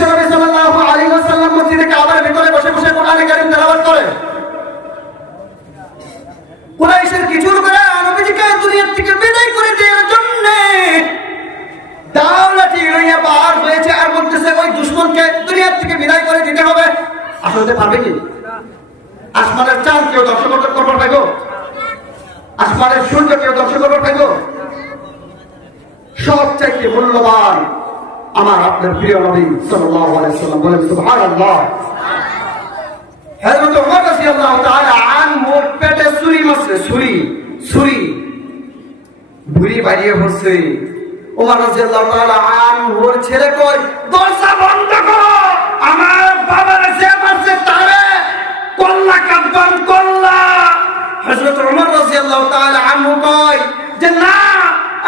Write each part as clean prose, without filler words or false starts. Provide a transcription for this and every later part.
বিশ্বনবী সাল্লাল্লাহু আলাইহি ওয়াসাল্লাম মসজিদে কাবার ভিতরে বসে বসে কোরআন কারীম তেলাওয়াত করে। কুরাইশের কিছু লোকেরা নবীজিকে দুনিয়া থেকে বিদায় করে দেওয়ার জন্য দাওলাটি লইয়া বার হয়েছে আর বলতেছে ওই দুশমনকে দুনিয়া থেকে বিদায় করে দিতে হবে। আসলে পারবে কি? আসমানের চাঁদ কেউ দর্শন করবার পাইব? আসমানের সূর্য কেউ দর্শন করবার পাইব? সবচাইতে মূল্যবান আমার আপনার প্রিয় নবী সাল্লাল্লাহু আলাইহি ওয়াসাল্লাম। বলেন সুবহানাল্লাহ। হযরত ওমর রাদিয়াল্লাহু তাআলা আনহু পেটে ছুরি মারছে, ছুরি বুড়ি বাইরে পড়ছে। ওমর রাদিয়াল্লাহু তাআলা আনহুর ছেলে কই, দরজা বন্ধ করো, আমার বাবার যে মারছে তারে কল্লা কাটবান কল্লা। হযরত ওমর রাদিয়াল্লাহু তাআলা আনহু কই যে না,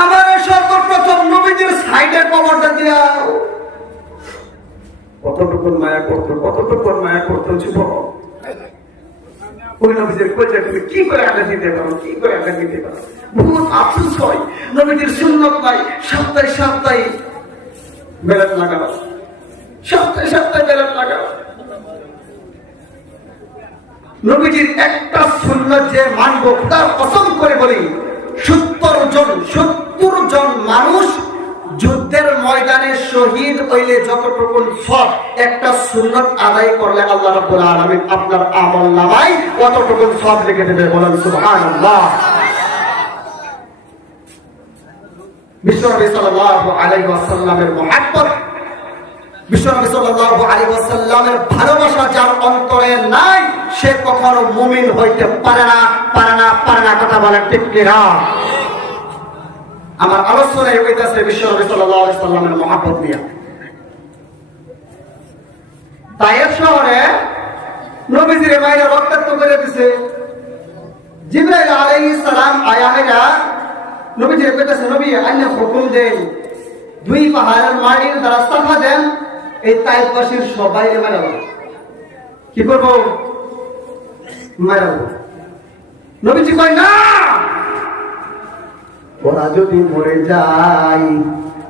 আমার সর্বপ্রথম নবীজির সাইডে কবরটা দিয়াও। কতটুকু মায়া করতো যুবক। ওই নবীজির কইতে তুমি কি করে আঘাত দিতে পারো? বহুত আফসোস হয়, নবীজির সুন্নত নাই। সপ্তাহে বেলাত লাগাও, সপ্তাহে বেলাত লাগাও। নবীজির একটা সুন্নত যে মানব, তার কসম করে বলি 70 জন মানুষ যুদ্ধের ময়দানে শহীদ হইলে যতটুকু সব একটা সুন্নত আদায় করলে আল্লাহ রাব্বুল আলামিন আপনার আমলনামায় কতটুকু সব লিখে দেবে। বলেন সুবহানাল্লাহ। বিশ্বনবী সাল্লাল্লাহু আলাইহি ওয়াসাল্লামের মুহাব্বত, বিশ্বনবী সাল্লাল্লাহু আলাইহি ওয়াসাল্লামের ভালোবাসা যার অন্তরে নাই, সে কখনো মুমিন হইতে পারে না। কথা বলেন ঠিক কিনা? আমার আলোচনায় হইতাছে বিশ্বনবী সাল্লাল্লাহু আলাইহি ওয়াসাল্লামের মুহাব্বত নিয়ে। তায়েফ শহরে নবীজির মায়েরা রক্তাক্ত করে দিয়েছে। জিবরাইল আলাইহিস সালাম আয়ামেরা নবীজির কইতাছে, নবী আইনা হুকুম দেন, 2 পাহাড়ের মাটির দ্বারা সাফা দেন, এই তায়েফবাসীর সবাই মারাবো। কি করব? মারাবো। নবীজি কয় না, ওরা যদি মরে যায়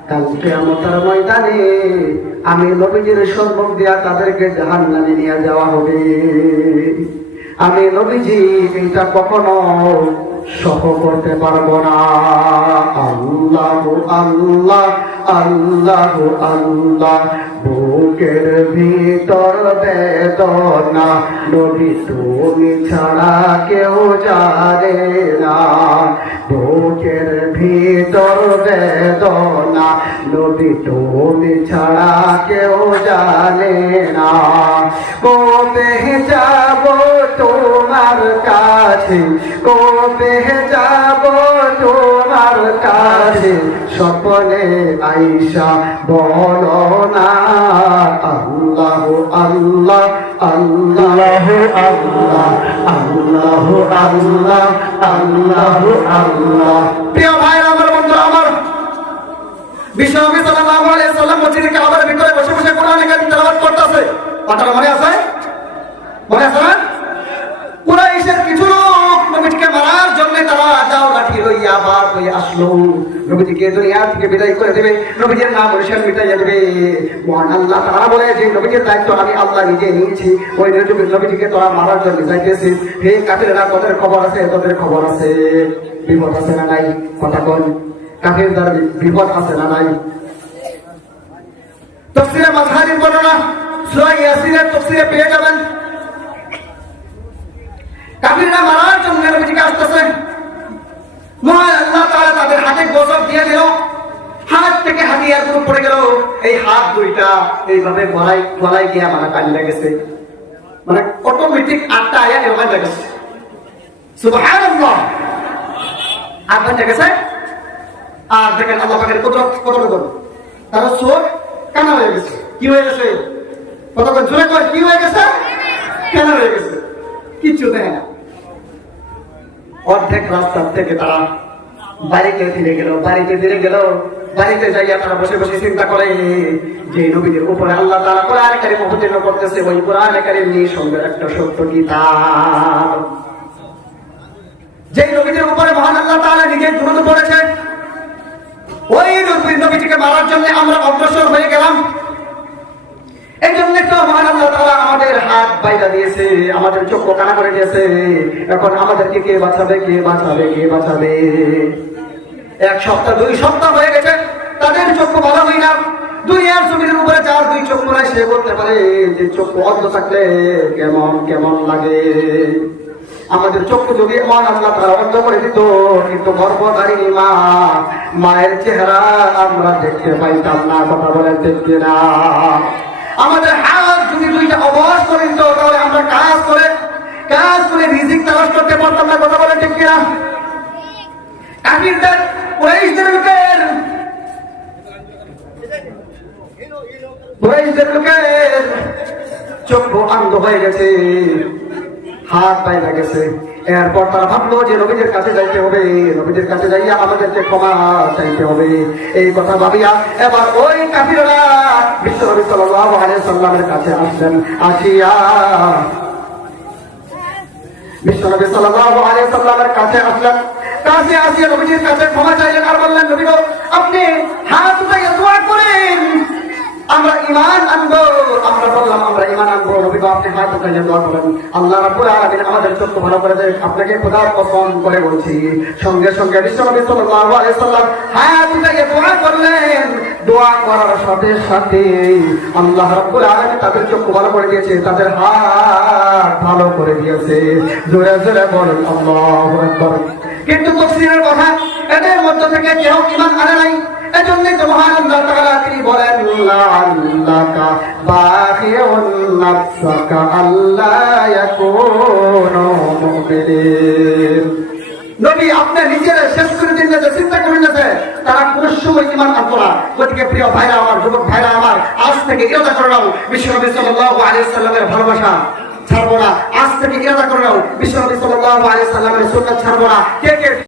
কাল কিয়ামতের ময়দানে আমি নবীজির সম্মুখ দিয়া তাদেরকে জাহান্নামে নিয়ে যাওয়া হবে। আমি নবীজি এটা কখনো সহ করতে পারবো না। আল্লাহু আল্লাহ আল্লাহু আল্লাহ, বুকের ভিতর বেদনা, নবী তুমি ছাড়া কেউ জানে না। বুকের ভিতর বেদনা, নবী তুমি ছাড়া কেউ জানে না। কবে যাব তোমার কাছে, কবে যাব তোমার কাছে, স্বপ্নে আইসা বলো না। আল্লাহ আল্লাহ আল্লাহ আল্লাহ আল্লাহ আল্লাহ আল্লাহ আল্লাহ। প্রিয় ভাইরা আমার, বন্ধুরা আমার, বিশ্বনবী সাল্লাল্লাহু আলাইহি ওয়াসাল্লাম মসজিদে কাবার ভিতরে বসে বসে কোরআন কারীম তেলাওয়াত করতেছে। কথাটা মনে আছে? মনে আছে না? কুরাইশের কিছু লোক নবীজিকে মারার জন্য তারা যাও লাঠি লইয়া বার হয়ে আসলো। নবীজিকে দুনিয়া থেকে বিদায় করে দেবে, নবীজির নাম পরিষ্কার মিটাইয়া দেবে। মহান আল্লাহ তাআলা বলে যে নবীজির দায়িত্ব আমি আল্লাহ নিজে নিয়েছি। ওই নবীজিকে তোরা মারার জন্য যাইতেছিস। হে কাফিররা, তোদের খবর আছে? তোদের খবর আছে? বিপদ আছে না নাই? কথা কোন? কাফিরদের বিপদ আছে না নাই? তাফসীরে মাযহারির বর্ণনা সূরা ইয়াসিনের তাফসীরে পেয়ে যাবেন। কাফিররা মারার জন্য নবীজিকে আসতেছে। মহান আল্লাহ তাআলা তাদের হাতে গজব দিয়ে দিল। হাত থেকে হাতিয়ার গুলো পড়ে গেল। এই হাত দুইটা এইভাবে গলায় গিয়ে আমার কান লেগেছে, মানে অটোমেটিক আটটা আয়া এভাবে লেগেছে। সুবহানাল্লাহ। আটটা লেগেছে। আর দেখেন আল্লাহ পাকের কুদরত কতটুকু। তার চোখ কানা হয়ে গেছে। কি হয়ে গেছে? কতক্ষণ জোরে কয়, কি হয়ে গেছে? কানা হয়ে গেছে, কিচ্ছু দেখে না। অর্ধেক রাস্তার থেকে তারা বাড়িতে ফিরে গেল। বাড়িতে যাইয়া তারা বসে বসে চিন্তা করে যে নবীদের উপরে আল্লাহ তাআলা কোরআন কারীম অবতীর্ণ করতেছে। ওই কোরআন কারীম নিয়ে সঙ্গে একটা সত্য কিতাব, যে নবীদের উপরে মহান আল্লাহ তাআলা নিজে দুরূদ পড়েছে। ওই নবীজিকে মারার জন্য আমরা অগ্রসর হয়ে গেলাম। হাত বাইরা দিয়েছে, আমাদের চক্ষু কানা করে দিয়েছে। এখন আমাদেরকে কে বাঁচাবে, কে বাঁচাবে, কে বাঁচাবে? 1 সপ্তাহ 2 সপ্তাহ হয়ে গেছে, তাদের চক্ষু ভালো হয় না। দুনিয়ার জমিনের উপরে যার 2 চক্ষু নাই সে বলতে পারে যে চক্ষু অন্ধ থাকলে কেমন কেমন লাগে। আমাদের চক্ষু যদি এমন আল্লাহ তাআলা অন্ধ করে দিত, কিন্তু গর্ভধারিণী মা, মায়ের চেহারা আমরা দেখতে পাইতাম না। কথা বলেন ঠিক কিনা? আমাদের হাত যদি 2টা অবশ করে দিত, তাহলে আমরা কাজ করে রিজিক তালাশ করতে পারতাম না। কথা বলেন ঠিক কিনা? কাফিরদের কুরাইশদের লোকের চক্ষু অন্ধ হয়ে গেছে, হাত বাইরে গেছে। এরপর তারা ভাবলো যে নবীদের কাছে যাইতে হবে, নবীদের কাছে যাইয়া আমাদেরকে ক্ষমা চাইতে হবে। এই কথা ভাবিয়া এবার ওই কাফিররা বিশ্বনবী সাল্লাল্লাহু আলাইহি ওয়াসাল্লামের কাছে আসলেন। বিশ্বনবী সাল্লাল্লাহু আলাইহি ওয়াসাল্লামের কাছে আসলেন। কাছে আসিয়া নবীজির কাছে ক্ষমা চাইলেন আর বললেন, নবী গো, আপনি হাত উঠাইয়া দোয়া করেন, আমরা ঈমান আনবো। আমরা বললাম আমরা ঈমান আনবো। নবী গো, আপনি হাত উঠাইয়া দোয়া করেন, আল্লাহ রাব্বুল আলামিন আমাদের চক্ষু ভালো করে দেয়। আপনাকে খোদার কসম করে বলছি, সঙ্গে সঙ্গে বিশ্বনবী সাল্লাল্লাহু আলাইহি ওয়াসাল্লাম হাত উঠাইয়া দোয়া করলেন। দোয়া করার সাথে সাথে আল্লাহ রাব্বুল আলামিন তাদের চক্ষু ভালো করে দিয়েছে, তাদের হাত ভালো করে দিয়েছে। জোরে জোরে বলেন আল্লাহু আকবার। কিন্তু তাফসীরের কথা, এদের মধ্য থেকে কেউ ঈমান আনে নাই। এজন্যই তো মহান আল্লাহ তাআলা তিনি বলেন, লাআল্লাকা বাখিউন নাফসাকা আল্লা ইয়াকুনু মুমিনিন। নবী আপনি নিজের শেষ করে দিন, যে চিন্তা করে নিয়েছে তারা কোন সময় ঈমান আনতো না। গতিকে প্রিয় ভাইরা আমার, যুবক ভাইরা আমার, আজ থেকে ইরাদা করে নাও বিশ্বনবী সাল্লাল্লাহু আলাইহি ওয়াসাল্লামের ভালোবাসা ছাড়বো না। আজ থেকে ইরাদা করে নাও বিশ্বনবী সাল্লাল্লাহু আলাইহি ওয়াসাল্লামের সুন্নাত ছাড়বো না। কে কে